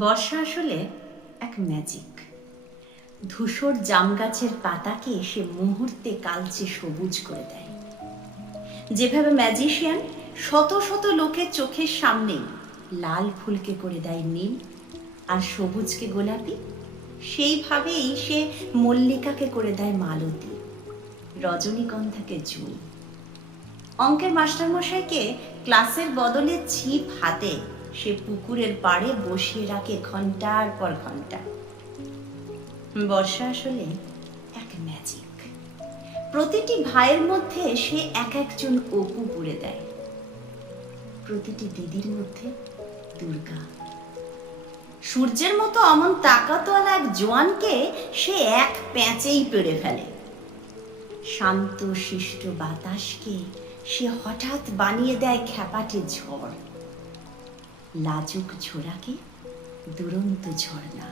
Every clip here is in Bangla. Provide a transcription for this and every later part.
বর্ষা আসলে এক ম্যাজিক। ধূসর জাম গাছের পাতাকে সে মুহূর্তে কালচে সবুজ করে দেয়। যেভাবে ম্যাজিশিয়ান শত শত লোকের চোখের সামনেই লাল ফুলকে করে দেয় নীল আর সবুজকে গোলাপি, সেইভাবেই সে মল্লিকাকে করে দেয় মালতী, রজনীগন্ধাকে জুঁই। অঙ্কের মাস্টারমশাইকে ক্লাসের বদলে ছিপ হাতে সে পুকুরের পাড়ে বসিয়ে রাখে ঘন্টার পর ঘন্টা। বর্ষা আসলে এক ম্যাজিক। প্রতিটি ভাইয়ের মধ্যে সে এক একজন অপু পুড়ে দেয়, প্রতিটি দিদির মধ্যে দুর্গা। সূর্যের মতো অমন তাকাতওয়ালা এক জোয়ানকে সে এক প্যাঁচেই পেড়ে ফেলে। শান্ত শিষ্ট বাতাসকে সে হঠাৎ বানিয়ে দেয় খ্যাপাটে ঝড়, লাজুক ঝোড়াকে দুরন্ত ঝর্ণা।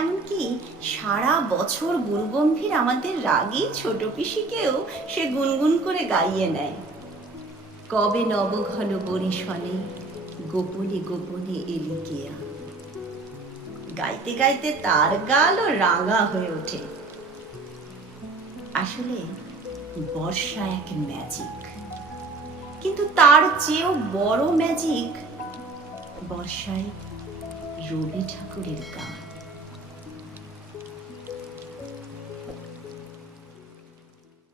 এমনকি সারা বছর গুরুগম্ভীর আমাদের রাগী ছোট পিসিকেও সে গুনগুন করে গাইয়ে নেয়। কবে নবঘন বরিশনে গোপনে গোপনে এলি কেয়া। গাইতে গাইতে তার গালও রাঙা হয়ে ওঠে। আসলে বর্ষা এক ম্যাজিক, কিন্তু তার চেয়েও বড় ম্যাজিক বর্ষায় রবি ঠাকুরের গান।